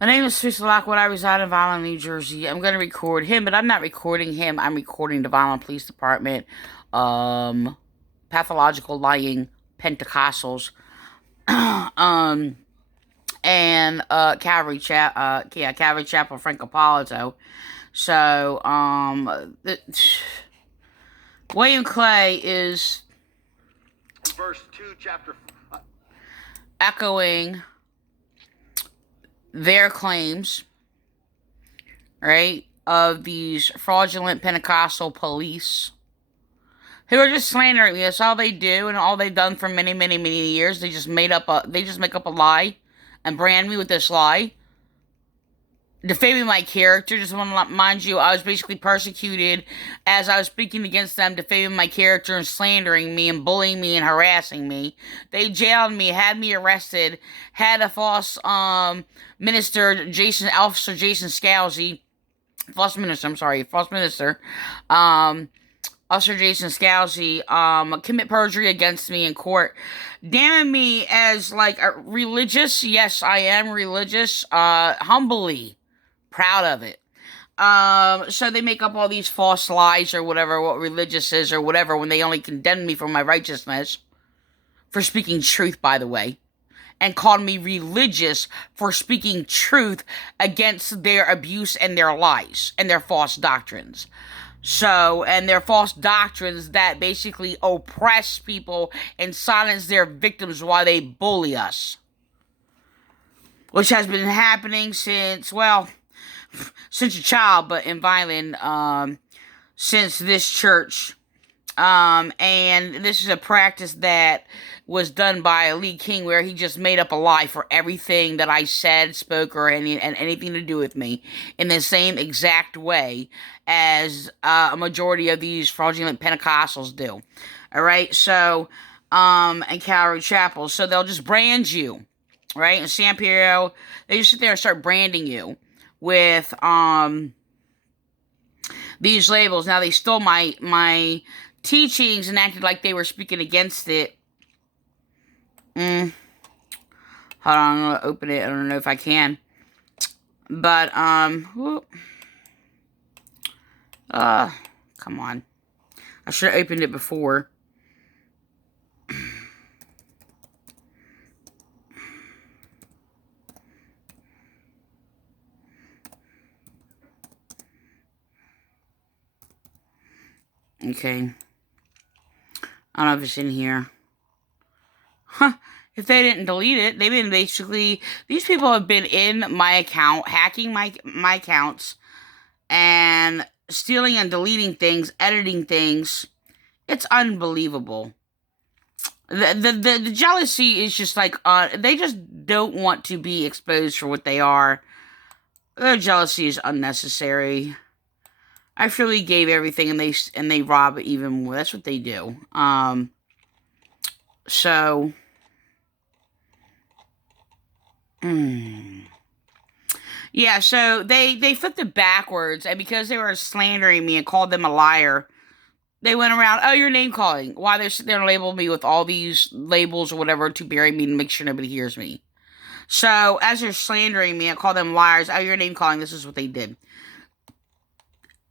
My name is Teresa Lockwood. I reside in Vineland, New Jersey. I'm going to record him, but I'm not recording him. I'm recording the Vineland Police Department, um, pathological lying Pentecostals, um, and Calvary Chapel Francopolito. So, William Clay is verse 2, chapter echoing their claims, right, of these fraudulent Pentecostal police who are just slandering me. That's all they do, and all they've done for many, many, many years. They just make up a lie and brand me with this lie, defaming my character. Just want to mind you, I was basically persecuted as I was speaking against them, defaming my character and slandering me and bullying me and harassing me. They jailed me, had me arrested, had a false Officer Jason Scalzi, false minister, Officer Jason Scalzi, commit perjury against me in court, damning me as like a religious. Yes, I am religious, humbly proud of it. So they make up all these false lies or whatever, what religious is or whatever, when they only condemn me for my righteousness, for speaking truth, by the way, and called me religious for speaking truth against their abuse and their lies and their false doctrines. So, and their false doctrines that basically oppress people and silence their victims while they bully us. Which has been happening since a child, but in Vineland, since this church. And this is a practice that was done by Lee King, where he just made up a lie for everything that I said, spoke, or anything to do with me, in the same exact way as a majority of these fraudulent Pentecostals do. All right, so and Calvary Chapel, so they'll just brand you, right? And San Piero, they just sit there and start branding you with these labels. Now they stole my teachings and acted like they were speaking against it. Hold on, I'm gonna open it. I don't know if I can. But come on. I should have opened it before. Okay. I don't know if it's in here. Huh. If they didn't delete it, they've been basically... These people have been in my account, hacking my accounts, and stealing and deleting things, editing things. It's unbelievable. The jealousy is just like... they just don't want to be exposed for what they are. Their jealousy is unnecessary. I freely gave everything, and they rob even more. That's what they do. So, yeah. So they flipped it backwards, and because they were slandering me and called them a liar, they went around, oh, you're name calling. Why they're sitting there and labeled me with all these labels or whatever to bury me and make sure nobody hears me. So as they're slandering me and call them liars, oh, you're name calling. This is what they did.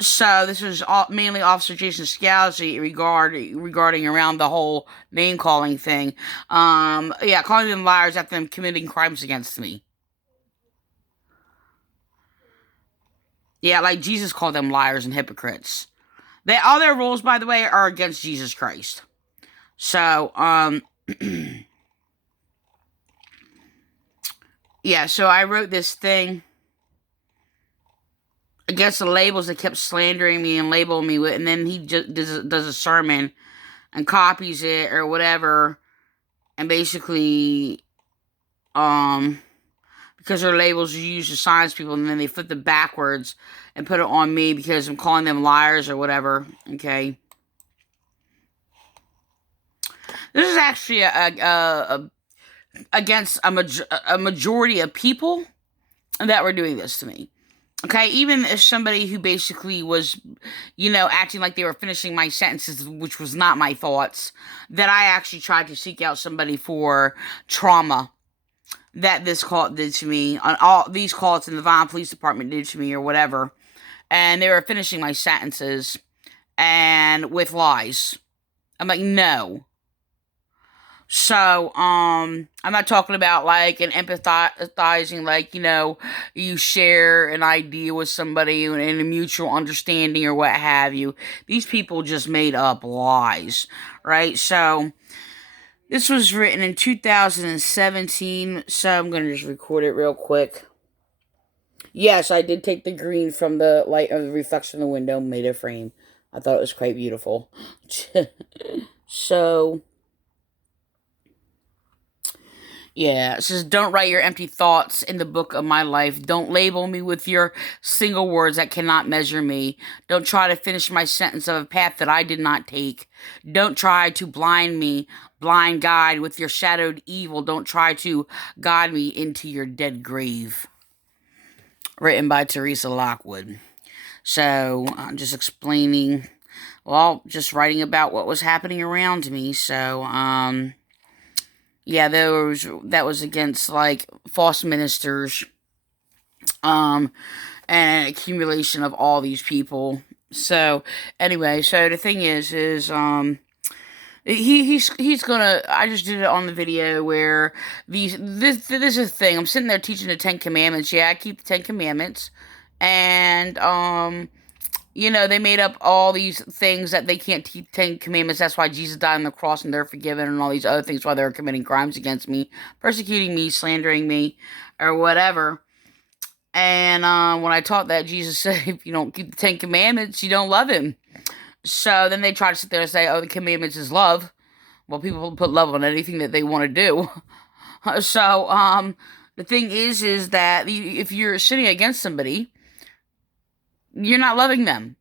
So this was mainly Officer Jason Scalzi regarding around the whole name calling thing. Yeah, calling them liars after them committing crimes against me. Yeah, like Jesus called them liars and hypocrites. All their rules, by the way, are against Jesus Christ. So, yeah, so I wrote this thing against the labels that kept slandering me and labeling me with, and then he just does a sermon and copies it or whatever, and basically, because their labels are used to silence people, and then they flip it backwards and put it on me because I'm calling them liars or whatever. Okay, this is actually against a majority of people that were doing this to me. Okay, even if somebody who basically was, acting like they were finishing my sentences, which was not my thoughts, that I actually tried to seek out somebody for trauma that this cult did to me, on all these cults in the Vineland Police Department did to me, or whatever. And they were finishing my sentences, and with lies. I'm like, no. So, I'm not talking about like an empathizing, like, you share an idea with somebody and a mutual understanding or what have you. These people just made up lies, right? So, this was written in 2017, so I'm going to just record it real quick. Yes, I did take the green from the light of the reflection of the window, made a frame. I thought it was quite beautiful. So, yeah, it says, don't write your empty thoughts in the book of my life. Don't label me with your single words that cannot measure me. Don't try to finish my sentence of a path that I did not take. Don't try to blind me, blind guide with your shadowed evil. Don't try to guide me into your dead grave. Written by Teresa Lockwood. So, I'm just explaining, well, just writing about what was happening around me. So, yeah, that was against, like, false ministers, and an accumulation of all these people. So, anyway, so the thing is, he's gonna, I just did it on the video where this is the thing, I'm sitting there teaching the 10 Commandments. Yeah, I keep the 10 Commandments, and, they made up all these things that they can't keep 10 Commandments. That's why Jesus died on the cross and they're forgiven, and all these other things while they're committing crimes against me, persecuting me, slandering me, or whatever. And when I taught that, Jesus said, if you don't keep the 10 Commandments, you don't love him. So then they try to sit there and say, oh, the commandments is love. Well, people put love on anything that they want to do. So, the thing is that if you're sinning against somebody, you're not loving them.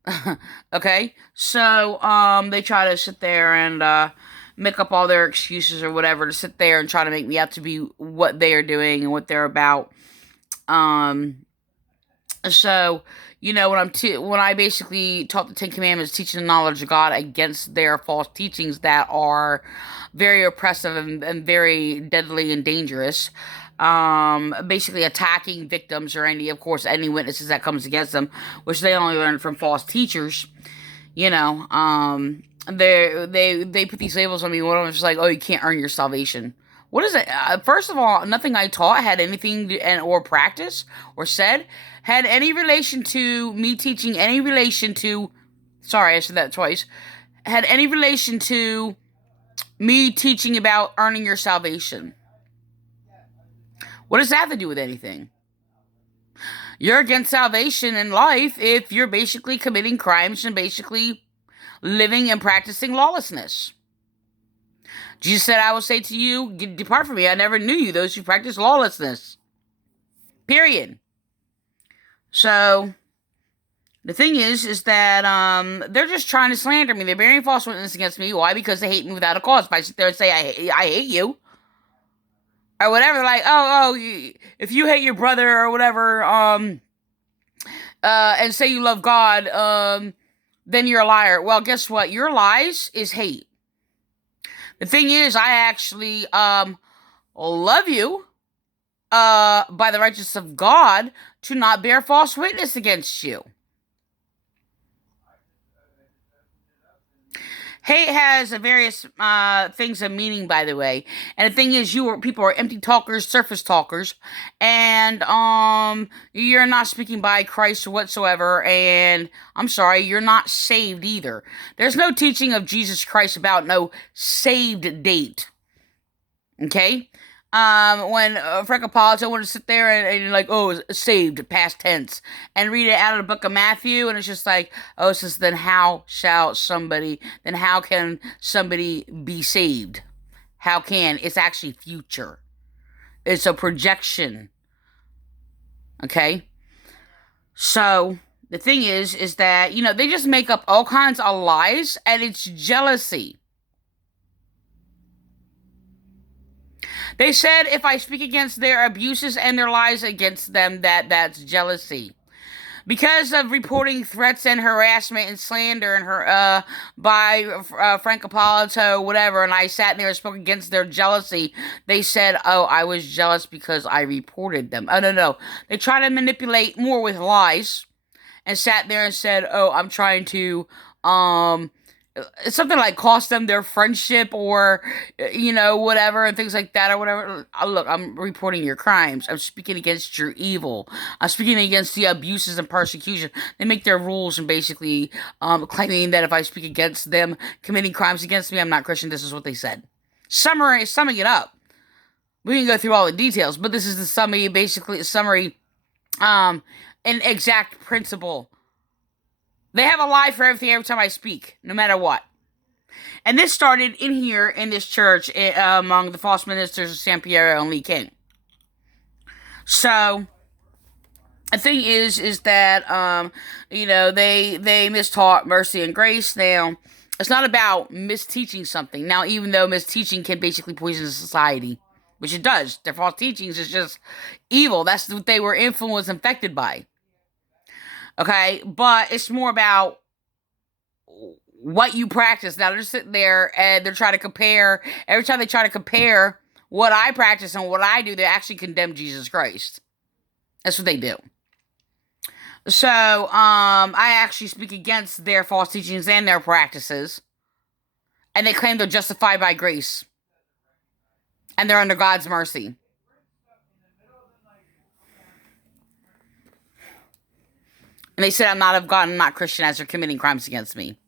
Okay? So, they try to sit there and, make up all their excuses or whatever to sit there and try to make me out to be what they are doing and what they're about. So, when I basically taught the 10 Commandments, teaching the knowledge of God against their false teachings that are very oppressive and very deadly and dangerous, basically attacking victims or any witnesses that comes against them, which they only learned from false teachers, they put these labels on me. One of them is like, oh, you can't earn your salvation. What is it? First of all, nothing I taught had anything or practice or said had any relation to me teaching, any relation to, sorry, I said that twice, had any relation to me teaching about earning your salvation. What does that have to do with anything? You're against salvation in life if you're basically committing crimes and basically living and practicing lawlessness. Jesus said, I will say to you, depart from me, I never knew you, those who practice lawlessness. Period. So, the thing is that, they're just trying to slander me. They're bearing false witness against me. Why? Because they hate me without a cause. If I sit there and say, I hate you, or whatever, like, if you hate your brother or whatever, and say you love God, then you're a liar. Well, guess what? Your lies is hate. The thing is, I actually, love you, by the righteousness of God to not bear false witness against you. Hate has various things of meaning, by the way. And the thing is, people are empty talkers, surface talkers, and you're not speaking by Christ whatsoever. And I'm sorry, you're not saved either. There's no teaching of Jesus Christ about no saved date. Okay? When Frank Apollo wanted to sit there and like, oh, saved, past tense, and read it out of the book of Matthew, and it's just like, oh, it says, then how can somebody be saved? How can? It's actually future. It's a projection. Okay? So, the thing is that, they just make up all kinds of lies, and it's jealousy. They said if I speak against their abuses and their lies against them, that's jealousy. Because of reporting threats and harassment and slander and her by Frank Appolito, whatever, and I sat there and spoke against their jealousy. They said, "Oh, I was jealous because I reported them." Oh no, they try to manipulate more with lies, and sat there and said, "Oh, I'm trying to something like cost them their friendship or whatever and things like that or whatever." Look, I'm reporting your crimes. I'm speaking against your evil. I'm speaking against the abuses and persecution. They make their rules and basically claiming that if I speak against them committing crimes against me, I'm not Christian. This is what they said. Summing it up. We can go through all the details, but this is the summary, basically a summary, an exact principle. They have a lie for everything every time I speak, no matter what. And this started in here, in this church, among the false ministers of San Piero and Lee King. So, the thing is that, they mistaught mercy and grace. Now, it's not about misteaching something. Now, even though misteaching can basically poison society, which it does. Their false teachings is just evil. That's what they were influenced, infected by. Okay, but it's more about what you practice. Now they're sitting there and they're trying to compare. Every time they try to compare what I practice and what I do, they actually condemn Jesus Christ. That's what they do. So, I actually speak against their false teachings and their practices. And they claim they're justified by grace. And they're under God's mercy. And they said I'm not of God and not Christian as they're committing crimes against me.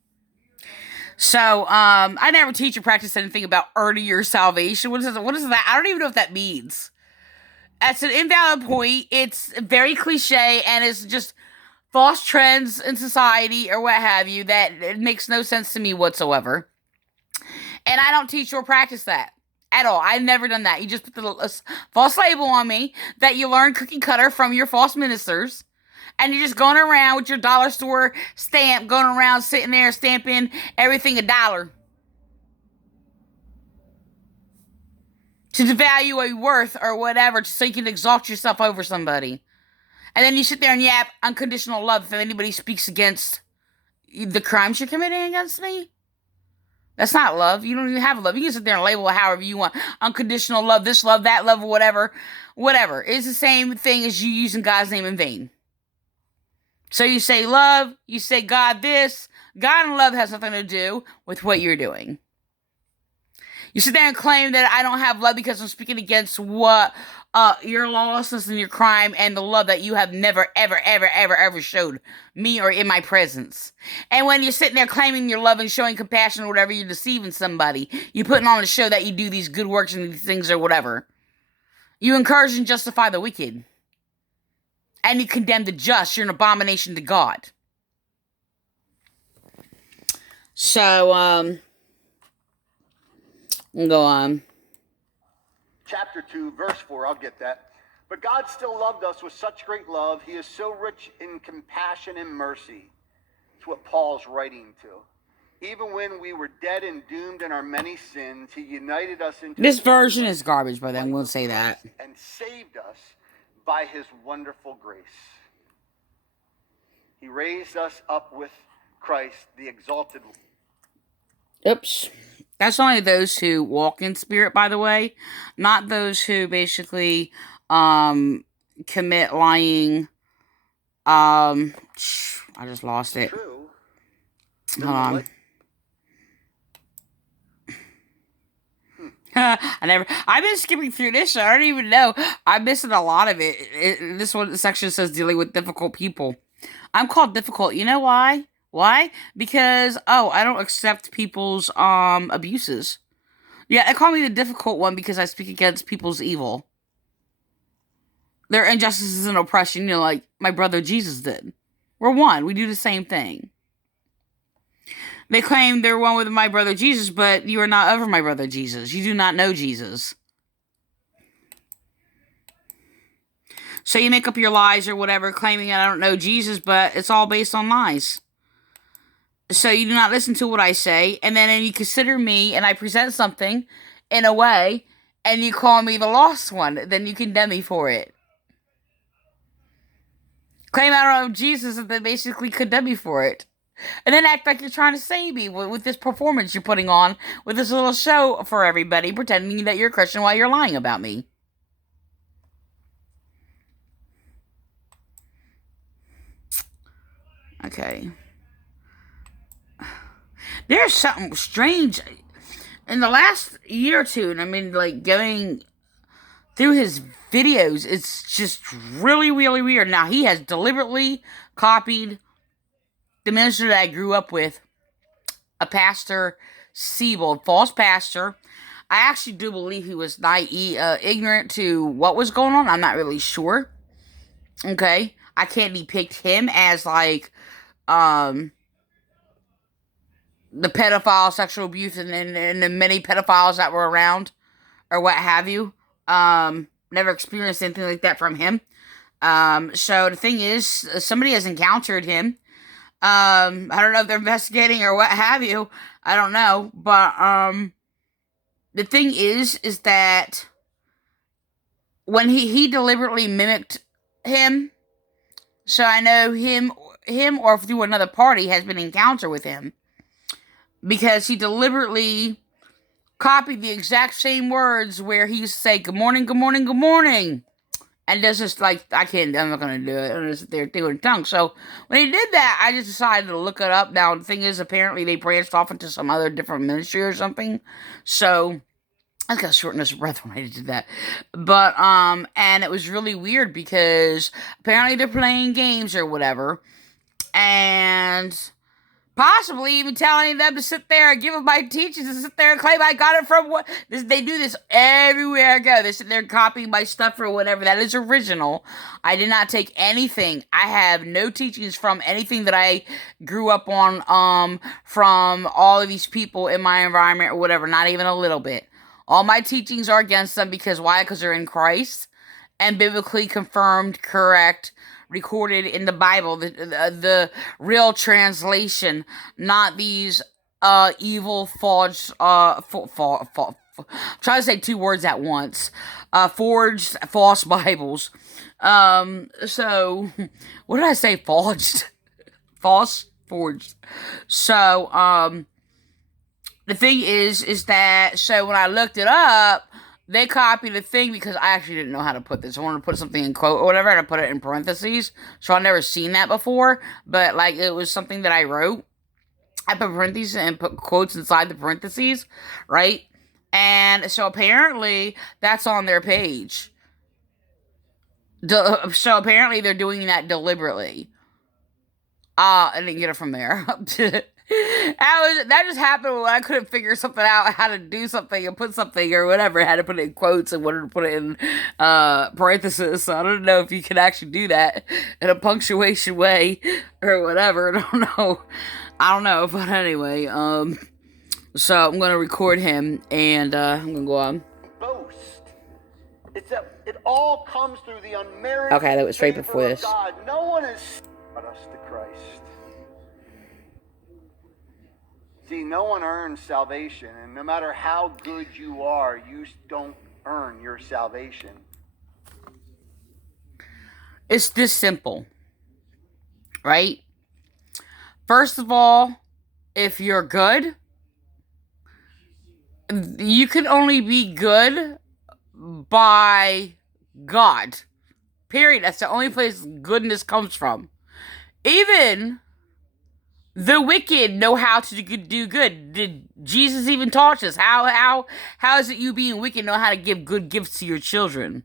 So, I never teach or practice anything about earning your salvation. What is that? I don't even know what that means. That's an invalid point. It's very cliche, and it's just false trends in society or what have you that it makes no sense to me whatsoever. And I don't teach or practice that at all. I've never done that. You just put the false label on me that you learn cookie cutter from your false ministers. And you're just going around with your dollar store stamp, going around sitting there stamping everything $1. To devalue a worth or whatever, so you can exalt yourself over somebody. And then you sit there and yap unconditional love if anybody speaks against the crimes you're committing against me. That's not love. You don't even have love. You can sit there and label it however you want. Unconditional love, this love, that love, whatever. Whatever. It's the same thing as you using God's name in vain. So you say love, you say God this. God and love has nothing to do with what you're doing. You sit there and claim that I don't have love because I'm speaking against what your lawlessness and your crime and the love that you have never, ever, ever, ever, ever showed me or in my presence. And when you're sitting there claiming your love and showing compassion or whatever, you're deceiving somebody. You're putting on a show that you do these good works and these things or whatever. You encourage and justify the wicked. And you condemn the just. You're an abomination to God. So, go on. Chapter 2, verse 4, I'll get that. But God still loved us with such great love. He is so rich in compassion and mercy. It's what Paul's writing to. Even when we were dead and doomed in our many sins, he united us into... This version is garbage, but I'm going to say that. And saved us by his wonderful grace. He raised us up with Christ, the exalted... Oops. That's only those who walk in spirit, by the way. Not those who basically commit lying. I just lost it. True. Hold on. I've been skipping through this, so I don't even know. I'm missing a lot of it. This one section says dealing with difficult people. I'm called difficult. You know why? Why? Because, I don't accept people's abuses. Yeah, they call me the difficult one because I speak against people's evil. Their injustices and oppression, like my brother Jesus did. We're one. We do the same thing. They claim they're one with my brother Jesus, but you are not of my brother Jesus. You do not know Jesus. So you make up your lies or whatever, claiming I don't know Jesus, but it's all based on lies. So you do not listen to what I say, and then you consider me, and I present something in a way, and you call me the lost one, then you condemn me for it. Claim I don't know Jesus and then basically condemn me for it. And then act like you're trying to save me with this performance you're putting on, with this little show for everybody, pretending that you're a Christian while you're lying about me. Okay. There's something strange in the last year or two, and I mean, like, going through his videos, it's just really, really weird. Now, he has deliberately copied the minister that I grew up with, a pastor, Siebold, false pastor. I actually do believe he was naive, ignorant to what was going on. I'm not really sure. Okay? I can't depict him as, like, the pedophile, sexual abuse, and the many pedophiles that were around, or what have you. Never experienced anything like that from him. So the thing is, somebody has encountered him. I don't know if they're investigating or what have you. I don't know. But, the thing is that when he deliberately mimicked him, so I know him or through another party has been encounter with him, because he deliberately copied the exact same words where he used to say, good morning, good morning, good morning. And that's just like, I'm not going to do it. I'm just there doing tongue. So when he did that, I just decided to look it up. Now, the thing is, apparently they branched off into some other different ministry or something. So I got shortness of breath when I did that. But, and it was really weird because apparently they're playing games or whatever. And possibly even telling them to sit there and give them my teachings and sit there and claim I got it from what they do this everywhere I go. They sit there copying my stuff or whatever. That is original. I did not take anything. I have no teachings from anything that I grew up on from all of these people in my environment or whatever. Not even a little bit. All my teachings are against them because why? Because they're in Christ and biblically confirmed, correct, recorded in the Bible, the real translation, not these evil forged try to say two words at once, forged false Bibles. So what did I say? Forged, false, forged. So the thing is that, so when I looked it up, they copied the thing because I actually didn't know how to put this. I wanted to put something in quote or whatever, and I put it in parentheses. So I've never seen that before, but like it was something that I wrote. I put parentheses and put quotes inside the parentheses, right? And so apparently that's on their page. So apparently they're doing that deliberately. I didn't get it from there. That just happened when I couldn't figure something out, how to do something and put something or whatever. I had to put it in quotes and wanted to put it in parentheses. So I don't know if you can actually do that in a punctuation way or whatever. I don't know. But anyway, so I'm gonna record him and I'm gonna go on. Boast. It's that it all comes through the unmerited. Okay, that was right before this. God. No one has brought us to Christ. See, no one earns salvation, and no matter how good you are, you don't earn your salvation. It's this simple, right? First of all, if you're good, you can only be good by God. Period. That's the only place goodness comes from. Even the wicked know how to do good. Did Jesus even taught us? How is it you being wicked know how to give good gifts to your children?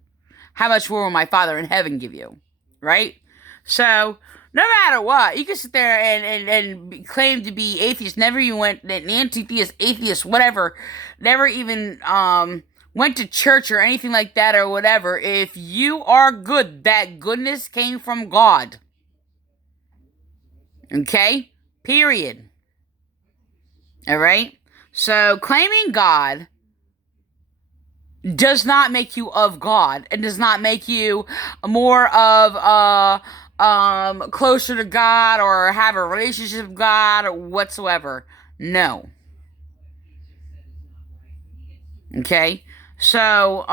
How much more will my Father in heaven give you? Right? So, no matter what, you can sit there and claim to be atheist, never even went, an anti-theist, atheist, whatever, never even went to church or anything like that or whatever. If you are good, that goodness came from God. Okay? Period. Alright? So, claiming God does not make you of God. It does not make you more of, closer to God or have a relationship with God or whatsoever. No. Okay? So,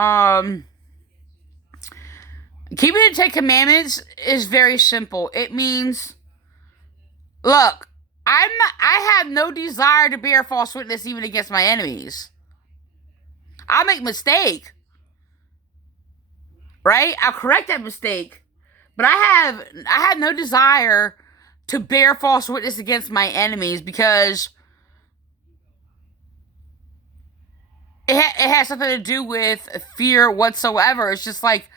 Keeping the Ten Commandments is very simple. It means, look, I have no desire to bear false witness even against my enemies. I'll make a mistake, right? I'll correct that mistake, but I have no desire to bear false witness against my enemies because it has something to do with fear whatsoever. It's just like